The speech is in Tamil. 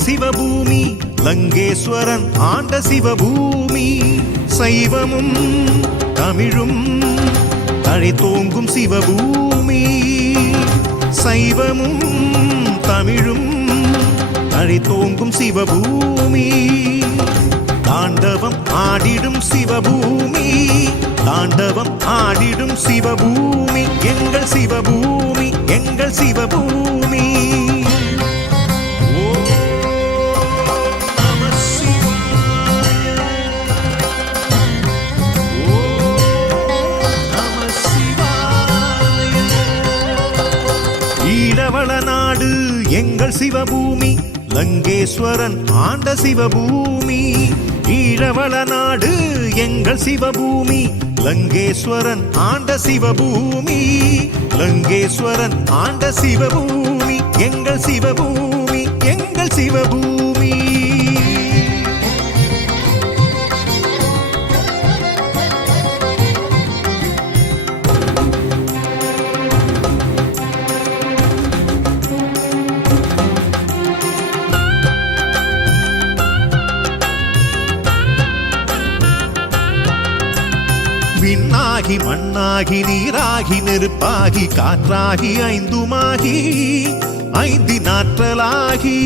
எங்கள் சிவபூமி லங்கேஸ்வரன் ஆண்ட சிவபூமி. சைவமும் தமிழும் தழைத்தோங்கும் சிவபூமி. சைவமும் தமிழும் தழைத்தோங்கும் சிவபூமி. தாண்டவம் ஆடிடும் சிவபூமி. தாண்டவம் ஆடிடும் சிவபூமி. எங்கள் சிவபூமி எங்கள் சிவபூமி. ஈழவள நாடு எங்கள் சிவபூமி லங்கேஸ்வரன் ஆண்ட சிவபூமி. ஈழவள நாடு எங்கள் சிவபூமி லங்கேஸ்வரன் ஆண்ட சிவபூமி. லங்கேஸ்வரன் ஆண்ட சிவபூமி எங்கள் சிவபூமி எங்கள் சிவபூமி. விண்ணாகி மண்ணாகி நீராகி நெருப்பாகி காற்றாகி ஐந்துமாகி ஐந்தின் ஆற்றலாகி